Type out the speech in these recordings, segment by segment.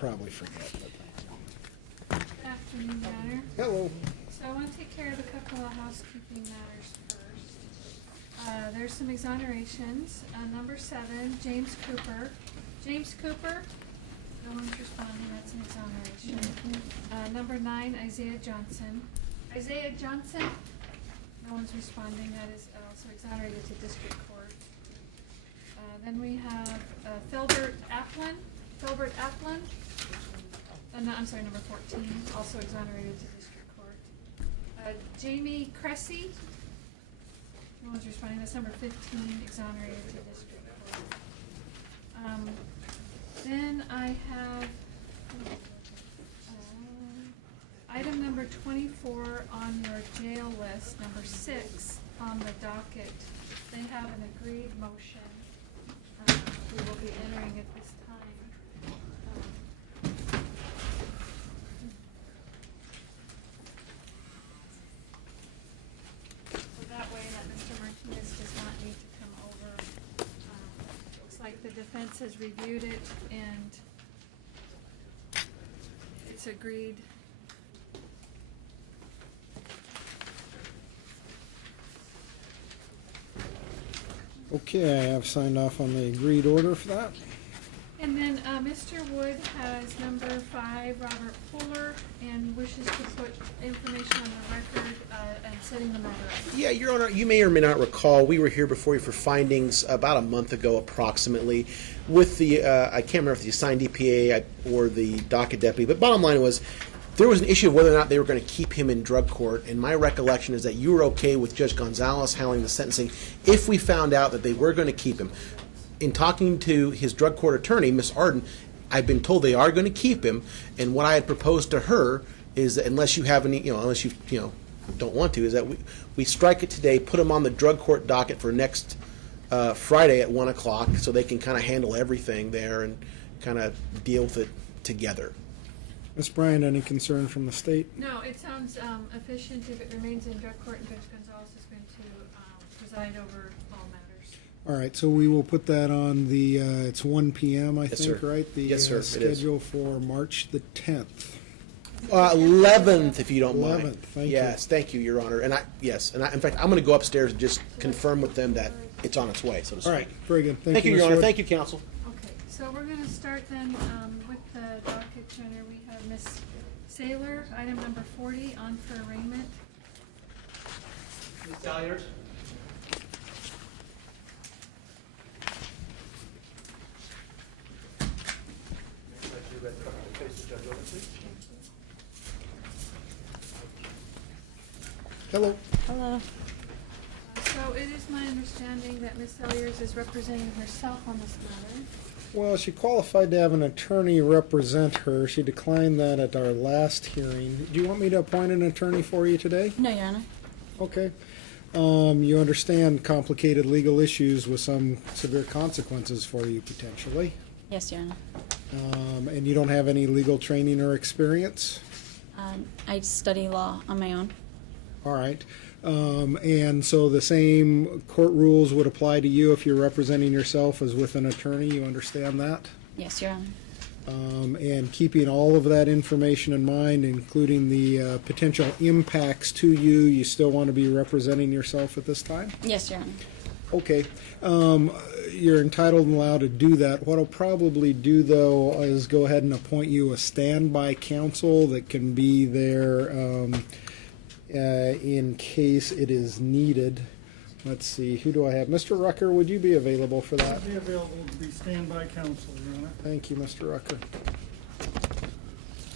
probably forget. But Good afternoon, Matter. hello. So I want to take care of a couple of housekeeping matters first. There's some exonerations. Number 7, James Cooper. James Cooper, no one's responding, that's an exoneration. Number 9, Isaiah Johnson. Isaiah Johnson, no one's responding, that is also exonerated to district court. Then we have Filbert Applin. Filbert Applin. No, I'm sorry, number 14, also exonerated to district court. Jamie Cressy, no one's responding, that's number 15, exonerated to district court. Then I have item number 24 on your jail list, number 6 on the docket. They have an agreed motion. We will be entering at this time. So that way that Mr. Martinez does not need to come over. Looks like the defense has reviewed it and it's agreed. Okay, I have signed off on the agreed order for that. And then Mr. Wood has number 5, Robert Fuller, and wishes to put information on the record and setting the matter up. Yeah, Your Honor, you may or may not recall, we were here before you for findings about a month ago approximately with the, I can't remember if the assigned DPA or the docket deputy, but bottom line was there was an issue of whether or not they were going to keep him in drug court, and my recollection is that you were okay with Judge Gonzalez handling the sentencing if we found out that they were going to keep him. In talking to his drug court attorney, Ms. Arden, I've been told they are going to keep him, and what I had proposed to her is that unless you have any, unless you, don't want to, is that we strike it today, put him on the drug court docket for next Friday at 1 o'clock so they can kind of handle everything there and kind of deal with it together. Ms. Bryant, any concern from the state? No, it sounds efficient if it remains in drug court, and Judge Gonzalez is going to preside over all matters. All right, so we will put that on the, it's 1 p.m., I Yes, think, sir. right? The Yes, sir, it is. schedule for March the 10th. 11th, if you don't mind. 11th, thank you. Yes, thank you, Your Honor. And in fact, I'm going to go upstairs and just confirm with them that it's on its way, so to speak. All right, very good. Thank you, Ms. Your Honor. Wood. Thank you, counsel. Okay, so we're going to start then with the docket turner. We have Ms. Saylor, item number 40, on for arraignment. Ms. Salyers. Hello. Hello. So it is my understanding that Ms. Salyers is representing herself on this matter. Well, she qualified to have an attorney represent her. She declined that at our last hearing. Do you want me to appoint an attorney for you today? No, Your Honor. Okay. You understand complicated legal issues with some severe consequences for you, potentially. Yes, Your Honor. And you don't have any legal training or experience? I study law on my own. All right. And so the same court rules would apply to you if you're representing yourself as with an attorney. You understand that? Yes, Your Honor. And keeping all of that information in mind, including the potential impacts to you, you still want to be representing yourself at this time? Yes, Your Honor. Okay. You're entitled and allowed to do that. What I'll probably do, though, is go ahead and appoint you a standby counsel that can be there in case it is needed. Let's see, who do I have? Mr. Rucker, would you be available for that? I'll be available to be standby counsel, Your Honor. Thank you, Mr. Rucker.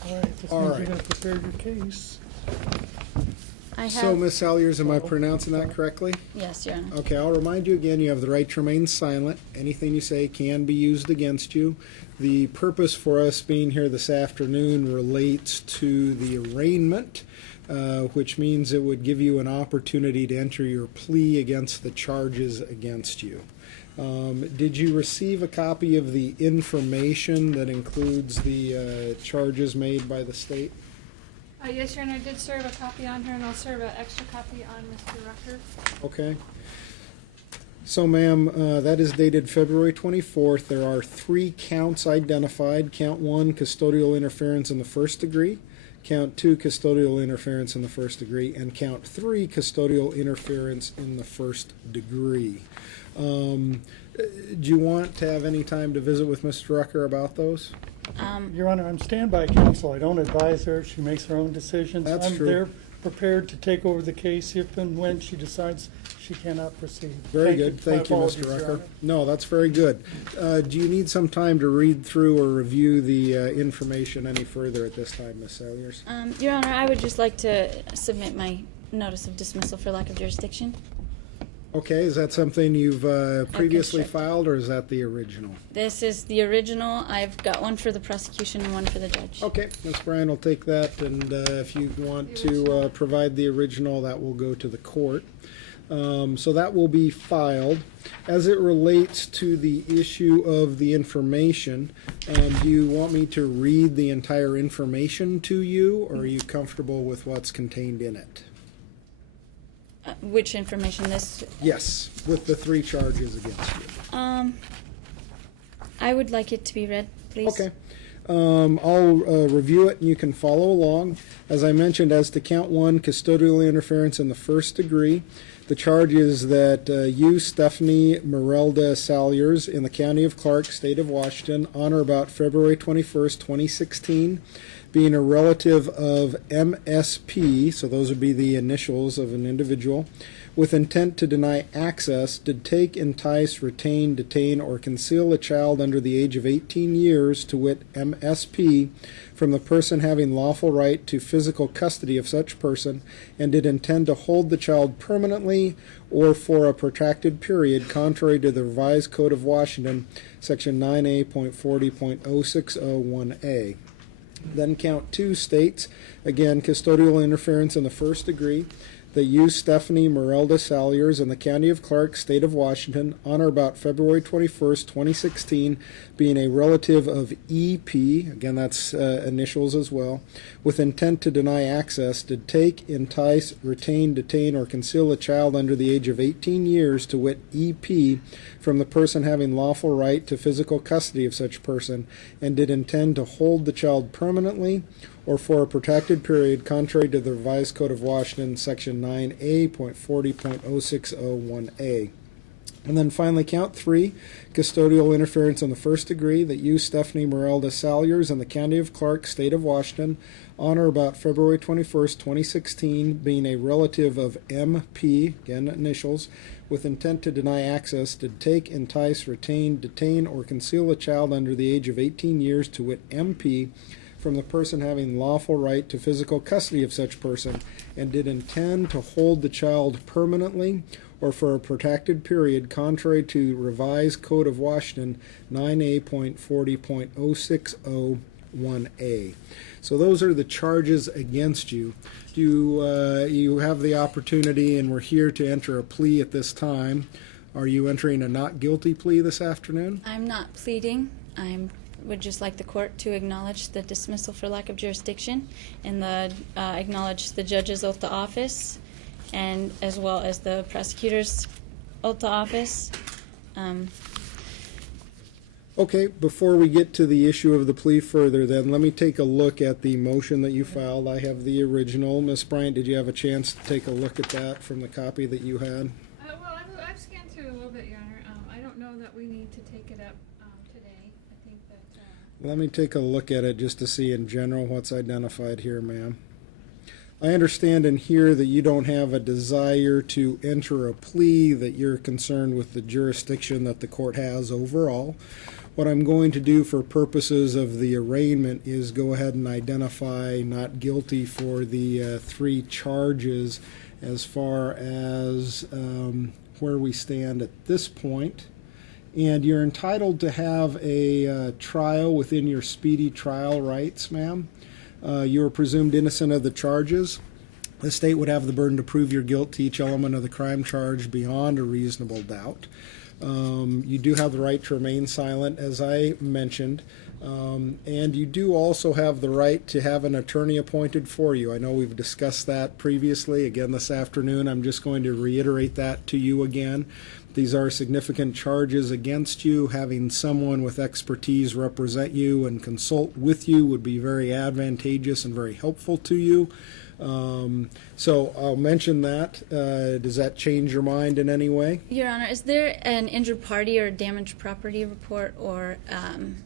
All right, this All means right. you got to prepare your case. I have. So, Ms. Salyers, am I pronouncing that correctly? Yes, Your Honor. Okay, I'll remind you again, you have the right to remain silent. Anything you say can be used against you. The purpose for us being here this afternoon relates to the arraignment, which means it would give you an opportunity to enter your plea against the charges against you. Did you receive a copy of the information that includes the charges made by the state? Yes, Your Honor, I did serve a copy on her, and I'll serve an extra copy on Mr. Rucker. Okay. So, ma'am, that is dated February 24th. There are 3 counts identified. Count 1, custodial interference in the first degree. Count 2, custodial interference in the first degree. And count 3, custodial interference in the first degree. Do you want to have any time to visit with Mr. Rucker about those? Your Honor, I'm standby counsel. I don't advise her. She makes her own decisions. That's I'm true. there prepared to take over the case if and when she decides she cannot proceed. Very good. My Thank you, apologies, Mr. Your Rucker. Honor. No, that's very good. Do you need some time to read through or review the information any further at this time, Ms. Salyers? Your Honor, I would just like to submit my notice of dismissal for lack of jurisdiction. Okay, is that something you've previously constructed. filed, or is that the original? This is the original. I've got one for the prosecution and one for the judge. Okay, Ms. Bryan will take that, and if you want to provide the original, that will go to the court. So that will be filed. As it relates to the issue of the information, do you want me to read the entire information to you, or are you comfortable with what's contained in it? Which information? This? Yes, with the 3 charges against you. I would like it to be read, please. Okay. I'll review it and you can follow along. As I mentioned, as to count 1, custodial interference in the first degree, the charge is that you, Stephanie Merelda Salyers, in the County of Clark, State of Washington, on or about February 21st, 2016, being a relative of MSP, so those would be the initials of an individual, with intent to deny access, did take, entice, retain, detain, or conceal a child under the age of 18 years, to wit MSP, from the person having lawful right to physical custody of such person, and did intend to hold the child permanently or for a protracted period, contrary to the Revised Code of Washington, Section 9A.40.060(1A). Then count 2 states, again, custodial interference in the first degree, that you, Stephanie Merelda Salyers, in the County of Clark, State of Washington, on or about February 21st, 2016, being a relative of EP, again that's initials as well, with intent to deny access, did take, entice, retain, detain, or conceal a child under the age of 18 years, to wit EP, from the person having lawful right to physical custody of such person, and did intend to hold the child permanently or for a protracted period, contrary to the Revised Code of Washington, Section 9A.40.060(1A). And then finally, count 3, custodial interference in the first degree, that you, Stephanie Merelda Salyers, in the County of Clark, State of Washington, on or about February 21st, 2016, being a relative of MP, again initials, with intent to deny access, did take, entice, retain, detain, or conceal a child under the age of 18 years, to wit MP, from the person having lawful right to physical custody of such person, and did intend to hold the child permanently or for a protracted period, contrary to Revised Code of Washington 9A.40.060(1A). So those are the charges against you. You have the opportunity, and we're here to enter a plea at this time. Are you entering a not guilty plea this afternoon? I'm not pleading. I would just like the court to acknowledge the dismissal for lack of jurisdiction and acknowledge the judge's oath to office, and as well as the prosecutor's oath to office. Okay, before we get to the issue of the plea further, then, let me take a look at the motion that you filed. I have the original. Ms. Bryant, did you have a chance to take a look at that from the copy that you had? Well, I've scanned through a little bit, Your Honor. I don't know that we need to take it up today. I think that... Let me take a look at it just to see in general what's identified here, ma'am. I understand and hear that you don't have a desire to enter a plea, that you're concerned with the jurisdiction that the court has overall. What I'm going to do for purposes of the arraignment is go ahead and identify not guilty for the 3 charges as far as where we stand at this point. And you're entitled to have a trial within your speedy trial rights, ma'am. You are presumed innocent of the charges. The state would have the burden to prove your guilt to each element of the crime charge beyond a reasonable doubt. You do have the right to remain silent, as I mentioned. And you do also have the right to have an attorney appointed for you. I know we've discussed that previously. Again, this afternoon, I'm just going to reiterate that to you again. These are significant charges against you. Having someone with expertise represent you and consult with you would be very advantageous and very helpful to you. So I'll mention that. Does that change your mind in any way? Your Honor, is there an injured party or damaged property report, or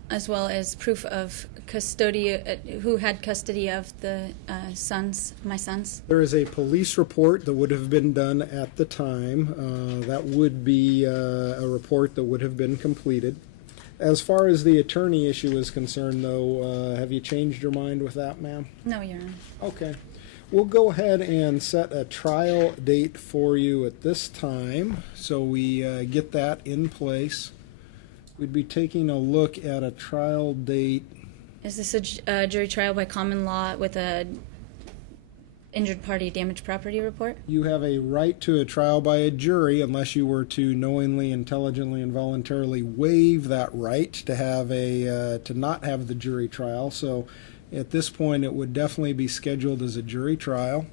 as well as proof of custody, who had custody of the my sons? There is a police report that would have been done at the time. That would be a report that would have been completed. As far as the attorney issue is concerned, though, have you changed your mind with that, ma'am? No, Your Honor. Okay. We'll go ahead and set a trial date for you at this time, so we get that in place. We'd be taking a look at a trial date. Is this a jury trial by common law with a injured party damaged property report? You have a right to a trial by a jury unless you were to knowingly, intelligently, and voluntarily waive that right to have to not have the jury trial. So at this point, it would definitely be scheduled as a jury trial.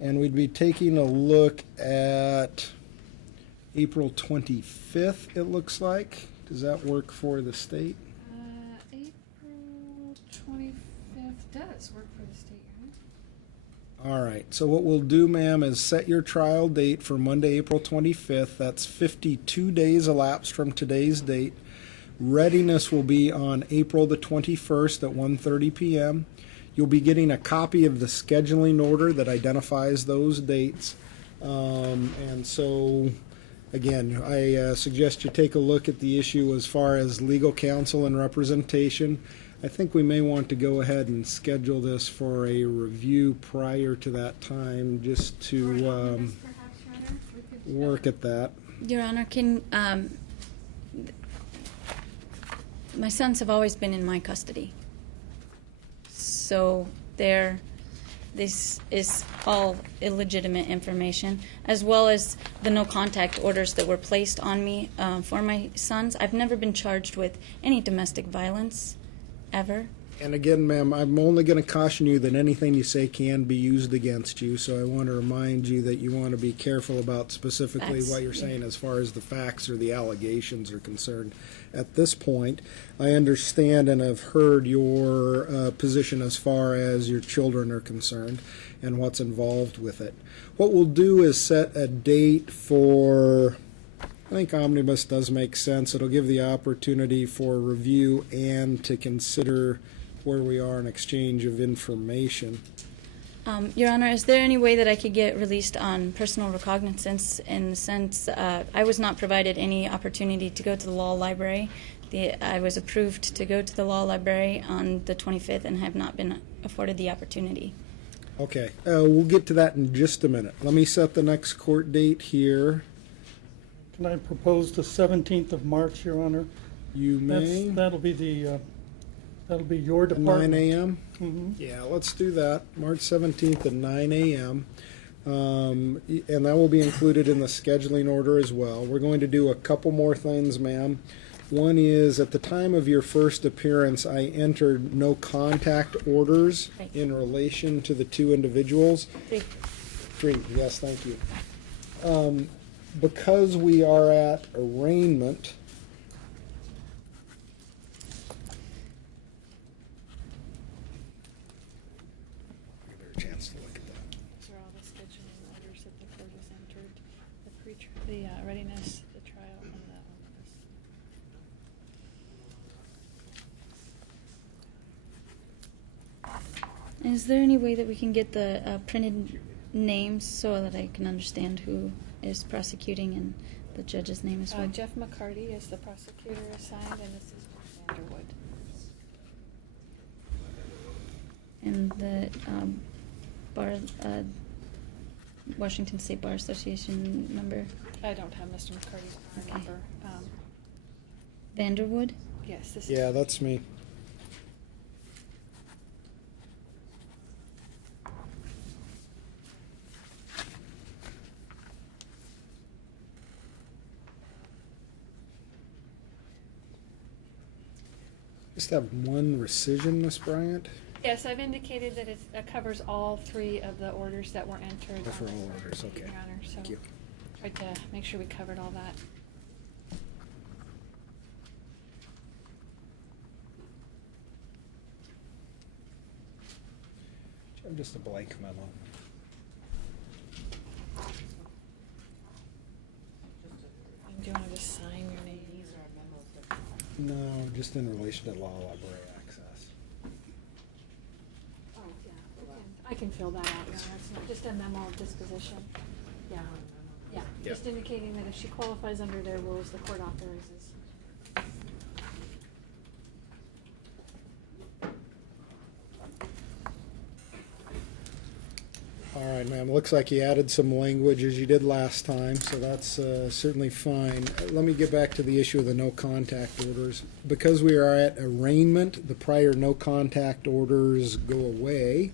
And we'd be taking a look at April 25th, it looks like. Does that work for the state? April 25th does work for the state, right? All right. So what we'll do, ma'am, is set your trial date for Monday, April 25th. That's 52 days elapsed from today's date. Readiness will be on April the 21st at 1:30 p.m. You'll be getting a copy of the scheduling order that identifies those dates. And so, again, I suggest you take a look at the issue as far as legal counsel and representation. I think we may want to go ahead and schedule this for a review prior to that time, just to Perhaps, Your Honor, we could work at that. Your Honor, can my sons have always been in my custody, so this is all illegitimate information, as well as the no contact orders that were placed on me for my sons. I've never been charged with any domestic violence, ever. And again, ma'am, I'm only going to caution you that anything you say can be used against you, so I want to remind you that you want to be careful about specifically Facts, what you're yeah. saying as far as the facts or the allegations are concerned. At this point, I understand and have heard your position as far as your children are concerned and what's involved with it. What we'll do is set a date for, I think omnibus does make sense. It'll give the opportunity for review and to consider where we are in exchange of information. Your Honor, is there any way that I could get released on personal recognizance, in the sense I was not provided any opportunity to go to the law library. I was approved to go to the law library on the 25th and have not been afforded the opportunity. Okay, we'll get to that in just a minute. Let me set the next court date here. Can I propose the 17th of March, Your Honor? You may. That'll be your At department. 9 a.m.? Mhm. Yeah, let's do that. March 17th at 9 a.m. And that will be included in the scheduling order as well. We're going to do a couple more things, ma'am. One is, at the time of your first appearance, I entered no contact orders Right. in relation to the two individuals. 3. Yes, thank you. Because we are at arraignment, give her a chance to look at that. These are all the scheduling orders that the court has entered, the readiness, the trial, and the omnibus. Is there any way that we can get the printed names so that I can understand who is prosecuting and the judge's name as well? Jeff McCarty is the prosecutor assigned, and this is Vanderwood. And the Washington State Bar Association member, I don't have Mr. McCarty's Okay. number. Vanderwood? Yes, this Yeah, is. that's me. Just have one rescission, Miss Bryant. Yes, I've indicated that it covers all three of the orders that were entered. Oh, for on all the orders, sheet, okay. Your Honor, so Thank you. tried to make sure we covered all that. I'm just a blank memo. Do you want to just sign your name? No, just in relation to law library access. Oh, yeah. I can fill that out, Your Honor. It's not just a memo of disposition. Yeah. Yeah, just indicating that if she qualifies under their rules, the court authorizes. All right, ma'am. Looks like you added some language as you did last time, so that's certainly fine. Let me get back to the issue of the no contact orders. Because we are at arraignment, the prior no contact orders go away,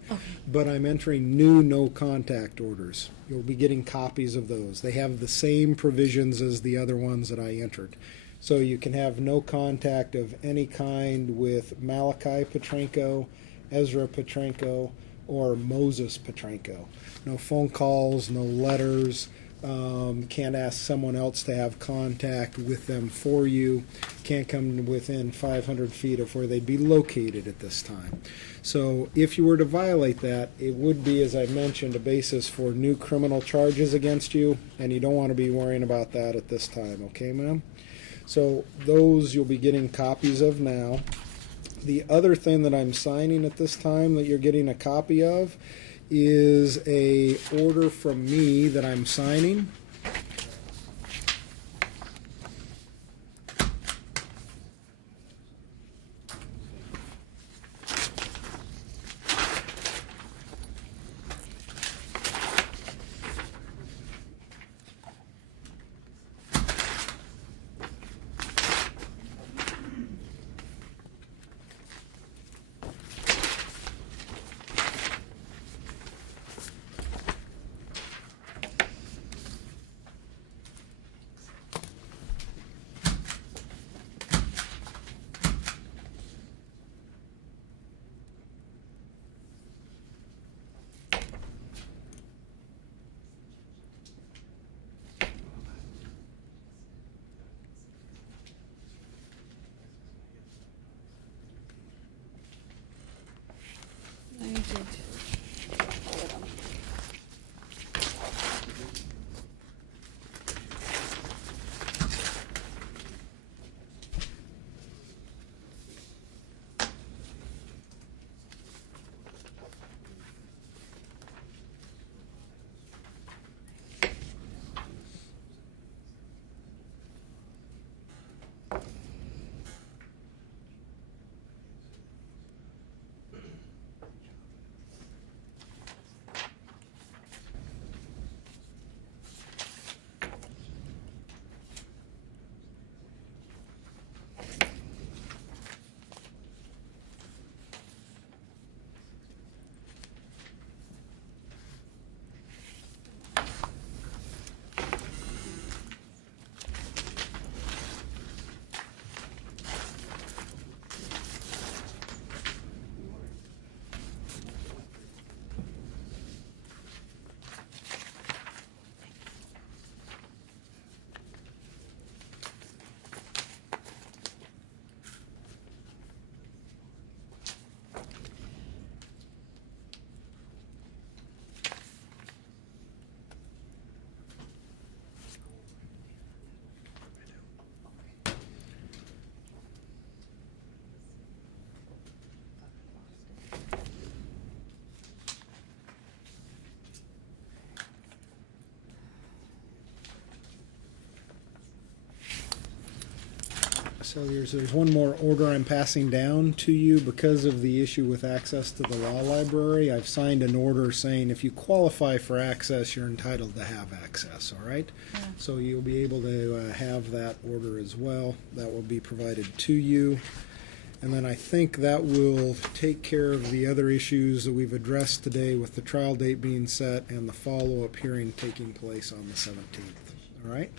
but I'm entering new no contact orders. You'll be getting copies of those. They have the same provisions as the other ones that I entered. So you can have no contact of any kind with Malachi Petrenko, Ezra Petrenko, or Moses Petrenko. No phone calls, no letters. Can't ask someone else to have contact with them for you. Can't come within 500 feet of where they'd be located at this time. So if you were to violate that, it would be, as I mentioned, a basis for new criminal charges against you, and you don't want to be worrying about that at this time, okay, ma'am? So those you'll be getting copies of now. The other thing that I'm signing at this time that you're getting a copy of is a order from me that I'm signing. I did. So there's one more order I'm passing down to you because of the issue with access to the law library. I've signed an order saying if you qualify for access, you're entitled to have access, all right? Yeah. So you'll be able to have that order as well. That will be provided to you. And then I think that will take care of the other issues that we've addressed today with the trial date being set and the follow-up hearing taking place on the 17th, all right?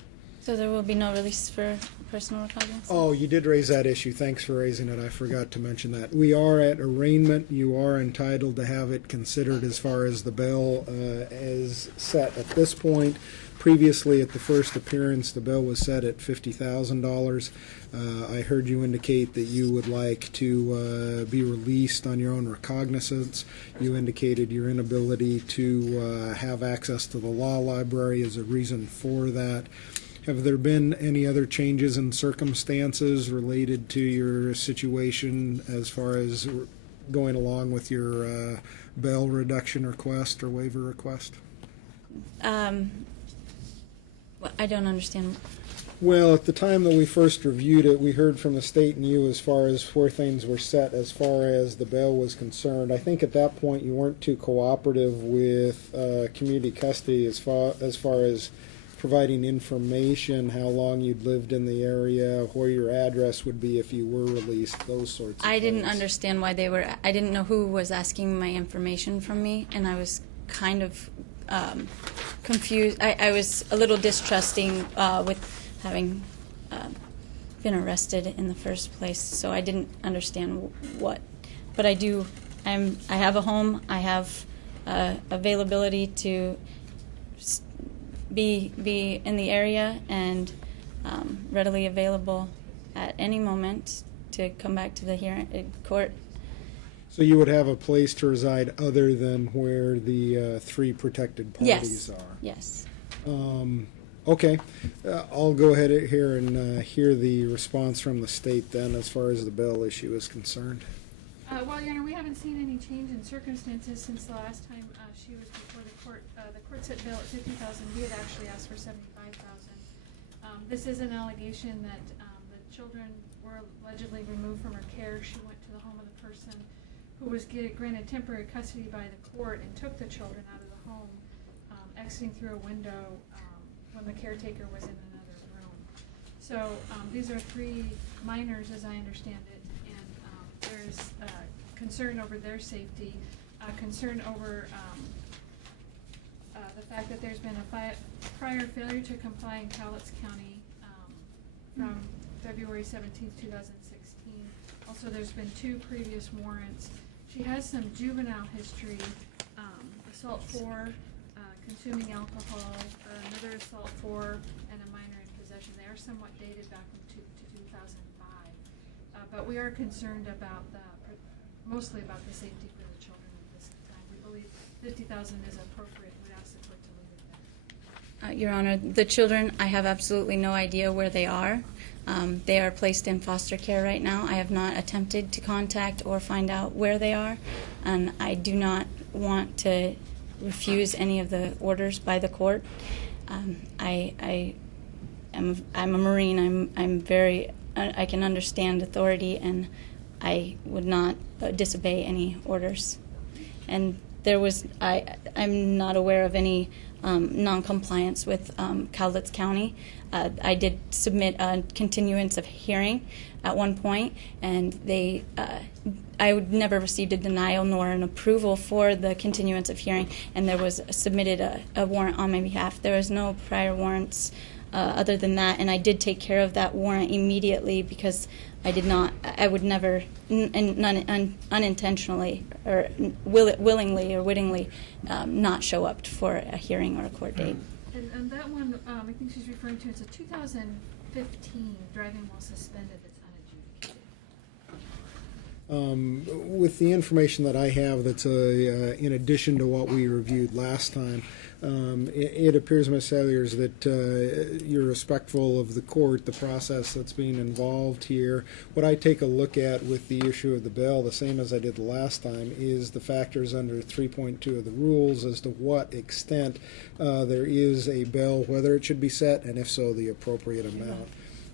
So there will be no release for personal recognizance? Oh, you did raise that issue. Thanks for raising it. I forgot to mention that. We are at arraignment. You are entitled to have it considered as far as the bail is set at this point. Previously, at the first appearance, the bail was set at $50,000. I heard you indicate that you would like to be released on your own recognizance. You indicated your inability to have access to the law library as a reason for that. Have there been any other changes in circumstances related to your situation as far as going along with your bail reduction request or waiver request? Well, I don't understand. Well, at the time that we first reviewed it, we heard from the state and you as far as where things were set as far as the bail was concerned. I think at that point you weren't too cooperative with community custody as far as providing information, how long you'd lived in the area, where your address would be if you were released, those sorts of I didn't things. understand why they were. I didn't know who was asking my information from me, and I was kind of confused. I was a little distrusting with having been arrested in the first place, so I didn't understand what. But I do. I have a home. I have availability to be in the area and readily available at any moment to come back to the hearing court. So you would have a place to reside other than where the three protected parties Yes. are? Yes. Okay. I'll go ahead here and hear the response from the state then as far as the bail issue is concerned. Well, Your Honor, we haven't seen any change in circumstances since the last time she was before the court. The court set bail at $50,000. We had actually asked for $75,000. This is an allegation that the children were allegedly removed from her care. She went to the home of the person who was granted temporary custody by the court and took the children out of the home, exiting through a window when the caretaker was in another room. So these are three minors, as I understand it, and there's concern over their safety, concern over the fact that there's been a prior failure to comply in Cowlitz County from February 17th, 2016. Also, there's been 2 previous warrants. She has some juvenile history, assault 4, consuming alcohol, another assault 4, and a minor in possession. They are somewhat dated back to 2005. But we are concerned about mostly about the safety for the children at this time. We believe $50,000 is appropriate. We'd ask the court to leave it there. Your Honor, the children, I have absolutely no idea where they are. They are placed in foster care right now. I have not attempted to contact or find out where they are, and I do not want to refuse any of the orders by the court. I'm a Marine. I'm very. I can understand authority, and I would not disobey any orders. And I'm not aware of any non-compliance with Cowlitz County. I did submit a continuance of hearing at one point, and I would never received a denial nor an approval for the continuance of hearing, and there was submitted a warrant on my behalf. There was no prior warrants other than that, and I did take care of that warrant immediately because I would never unintentionally or willingly or wittingly not show up for a hearing or a court date. And that one, I think she's referring to, it's a 2015 driving while suspended that's unadjudicated. With the information that I have that's in addition to what we reviewed last time, it appears, Ms. Salyers, that you're respectful of the court, the process that's being involved here. What I take a look at with the issue of the bail, the same as I did the last time, is the factors under 3.2 of the rules as to what extent there is a bail, whether it should be set, and if so, the appropriate amount.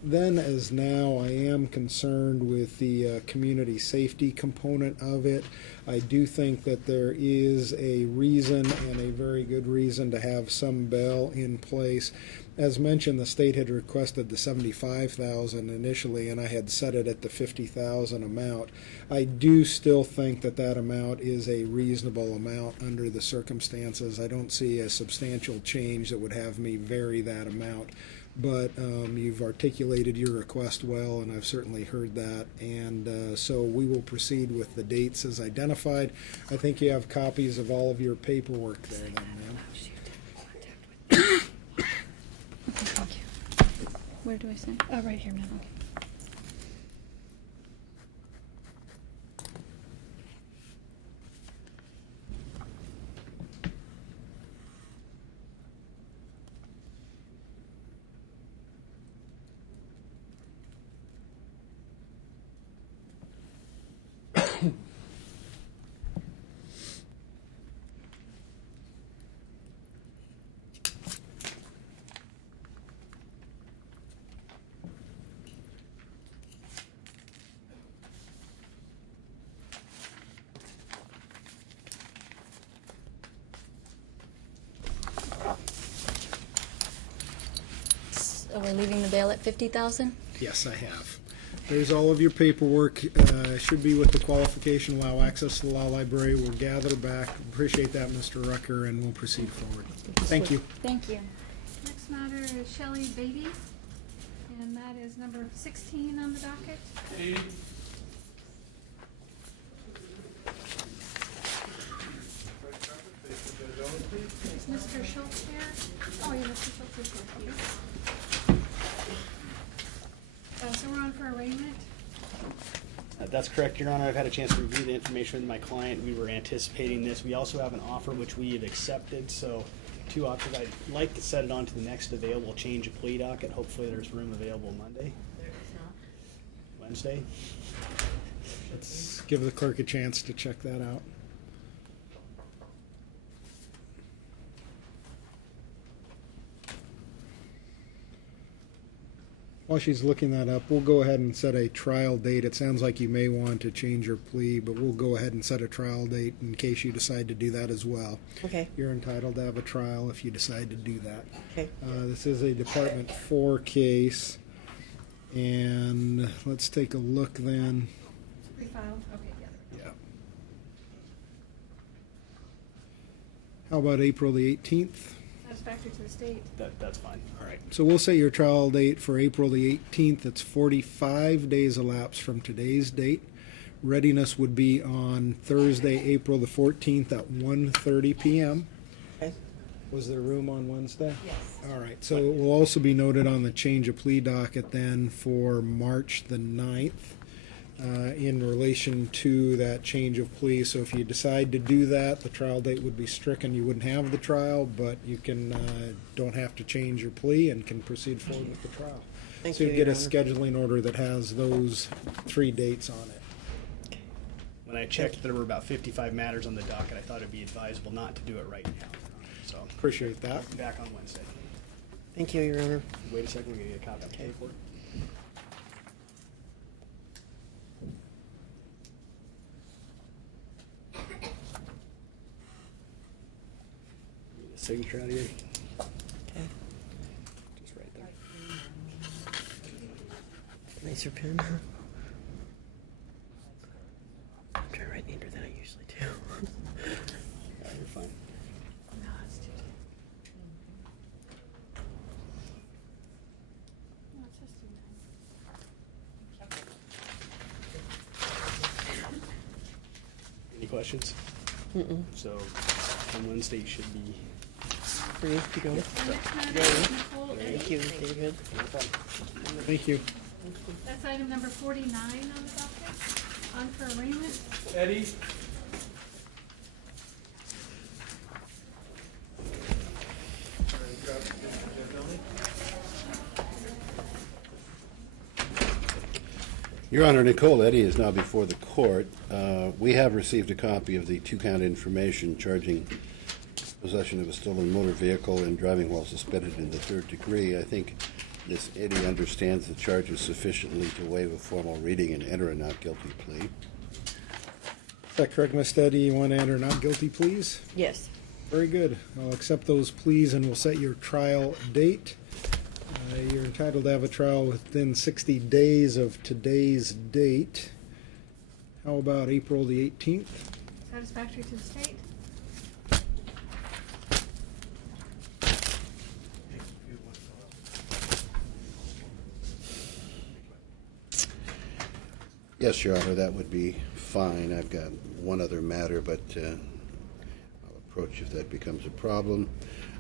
Then, as now, I am concerned with the community safety component of it. I do think that there is a reason, and a very good reason, to have some bail in place. As mentioned, the state had requested the $75,000 initially, and I had set it at the $50,000 amount. I do still think that that amount is a reasonable amount under the circumstances. I don't see a substantial change that would have me vary that amount. But you've articulated your request well, and I've certainly heard that. And so we will proceed with the dates as identified. I think you have copies of all of your paperwork there, then, ma'am. Thank you. Where do I sign? Oh, right here, ma'am. Okay. So we're leaving the bail at 50,000? Yes, I have. There's all of your paperwork. Should be with the qualification, allow access to the law library. We'll gather back. Appreciate that, Mr. Rucker, and we'll proceed forward. Thank you. Thank you. Next matter is Shelley Beatty, and that is number 16 on the docket. Is Mr. Schultz here? Oh, yeah, Mr. Schultz is here. So we're on for arraignment. That's correct, Your Honor. I've had a chance to review the information with my client. We were anticipating this. We also have an offer which we have accepted, so two options. I'd like to set it on to the next available change of plea docket. Hopefully there's room available Monday. Wednesday. Let's give the clerk a chance to check that out. While she's looking that up, we'll go ahead and set a trial date. It sounds like you may want to change your plea, but we'll go ahead and set a trial date in case you decide to do that as well. Okay. You're entitled to have a trial if you decide to do that. Okay. This is a Department 4 case, and let's take a look then. Refiled? Okay, yeah. Yeah. How about April the 18th? Satisfactory to the state. That's fine. All right. So we'll set your trial date for April the 18th. It's 45 days elapsed from today's date. Readiness would be on Thursday, April the 14th at 1:30 p.m. Okay. Was there room on Wednesday? Yes. All right. So it will also be noted on the change of plea docket then for March the 9th in relation to that change of plea. So if you decide to do that, the trial date would be stricken. You wouldn't have the trial, but you can don't have to change your plea and can proceed forward with the trial. Thank so you, you get Your a Honor. scheduling order that has those 3 dates on it. When I checked, there were about 55 matters on the docket. I thought it'd be advisable not to do it right now. So Appreciate that. back on Wednesday. Thank you, Your Honor. Wait a second, we're gonna get a copy of the paperwork. Need a signature out of here. Okay. Just right there. Nicer pen. I'm trying to write neater than I usually do. Yeah, you're fine. No, it's too. No, it's just too bad. Any questions? Mm-mm. So on Wednesday you should be. Ready to go? The next matter Ready? is Nicole Thank Eddy. you, David. Thank you. That's item number 49 on the docket. On for arraignment. Eddie? Your Honor, Nicole Eddy is now before the court. We have received a copy of the 2-count information charging possession of a stolen motor vehicle and driving while suspended in the 3rd degree. I think Ms. Eddy understands the charges sufficiently to waive a formal reading and enter a not guilty plea. Is that correct, Ms. Eddy? You want to enter not guilty, please? Yes. Very good. I'll accept those pleas and we'll set your trial date. You're entitled to have a trial within 60 days of today's date. How about April the 18th? Satisfactory to the state? Yes, Your Honor, that would be fine. I've got one other matter, but I'll approach if that becomes a problem.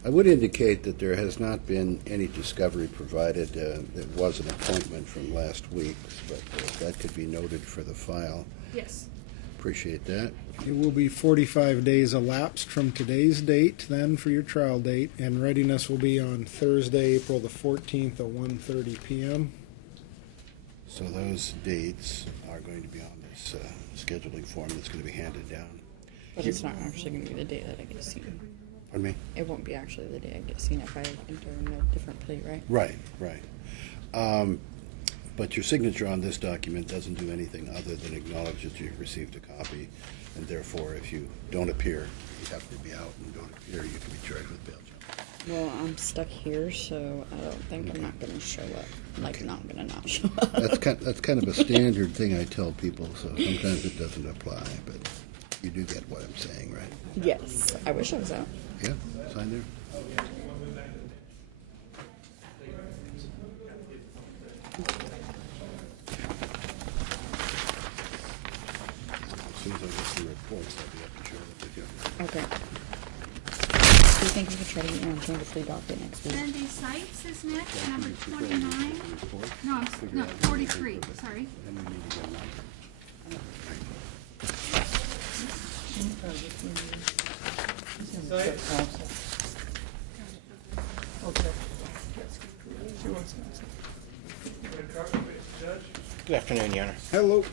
I would indicate that there has not been any discovery provided. There was an appointment from last week, but that could be noted for the file. Yes. Appreciate that. It will be 45 days elapsed from today's date then for your trial date, and readiness will be on Thursday, April the 14th at 1:30 p.m. So those dates are going to be on this scheduling form that's going to be handed down. But it's not actually going to be the day that I get seen. Pardon me? It won't be actually the day I get seen if I enter in a different plea, right? Right, right. But your signature on this document doesn't do anything other than acknowledge that you've received a copy, and therefore, if you don't appear, you have to be out and don't appear, you can be charged with bail charge. Well, I'm stuck here, so I don't think I'm not going to show up. Like, Okay. not going to not show up. That's kind of a standard thing I tell people, so sometimes it doesn't apply, but you do get what I'm saying, right? Yes, I wish I was out. Yeah, sign there. As soon as I get the reports, I'll be up to share it with you. Okay. Do you think we could try to get you on change of plea docket next week? Cindy Sykes is next, number 29. No, 43, sorry. Then we need to get an number. Okay. Good afternoon, Your Honor. Hello.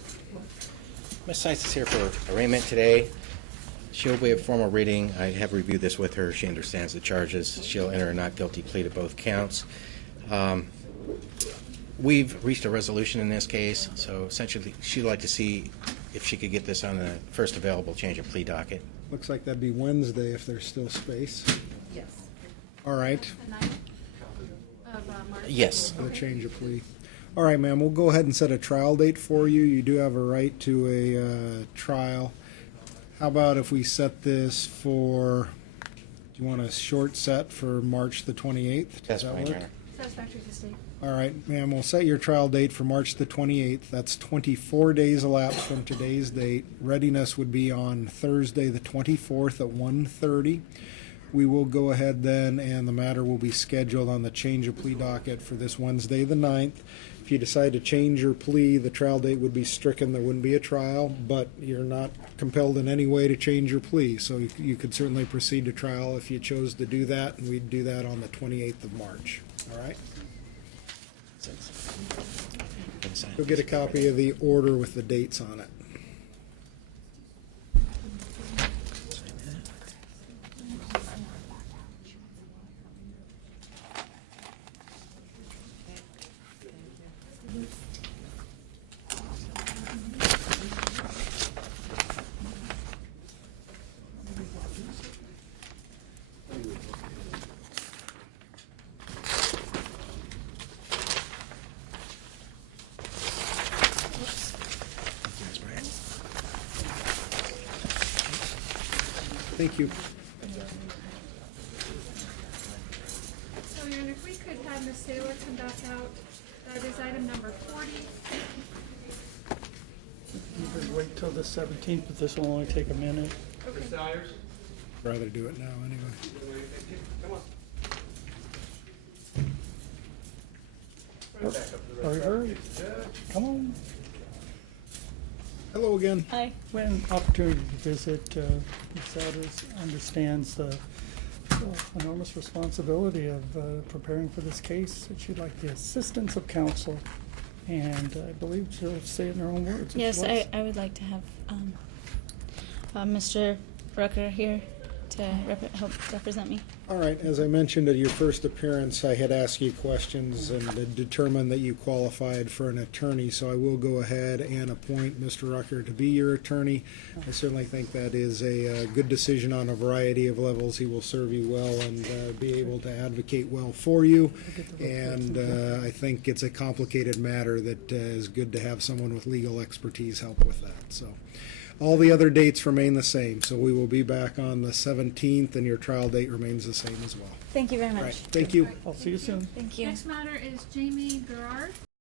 Ms. Sykes is here for arraignment today. She'll waive formal reading. I have reviewed this with her. She understands the charges. She'll enter a not guilty plea to both counts. We've reached a resolution in this case, so essentially she'd like to see if she could get this on the first available change of plea docket. Looks like that'd be Wednesday if there's still space. Yes. All right. The 9th of March. Yes. For the change of plea. All right, ma'am, we'll go ahead and set a trial date for you. You do have a right to a trial. How about if we set this for, do you want a short set for March the 28th? Does That's that fine, work? Your Honor. Satisfactory to the state. All right, ma'am, we'll set your trial date for March the 28th. That's 24 days elapsed from today's date. Readiness would be on Thursday the 24th at 1:30. We will go ahead then, and the matter will be scheduled on the change of plea docket for this Wednesday the 9th. If you decide to change your plea, the trial date would be stricken. There wouldn't be a trial, but you're not compelled in any way to change your plea. So you could certainly proceed to trial if you chose to do that, and we'd do that on the 28th of March. All right? You'll get a copy of the order with the dates on it. Thank you. So, Your Honor, if we could have Ms. Saylor come back out, that is item number 40. You could wait till the 17th, but this will only take a minute. Okay. Rather do it now anyway. Hurry, hurry. Come on. Hello again. Hi. When opportunity to visit, Ms. Saunders understands the enormous responsibility of preparing for this case. That she'd like the assistance of counsel, and I believe she'll say it in her own words. if she Yes, wants. I would like to have Mr. Rucker here to help represent me. All right, as I mentioned at your first appearance, I had asked you questions and determined that you qualified for an attorney, so I will go ahead and appoint Mr. Rucker to be your attorney. I certainly think that is a good decision on a variety of levels. He will serve you well and be able to advocate well for you, and I think it's a complicated matter that is good to have someone with legal expertise help with that. So. All the other dates remain the same, so we will be back on the 17th, and your trial date remains the same as well. Thank you very much. All right, thank you. I'll see you soon. Thank you. Next matter is Jamie Gerard.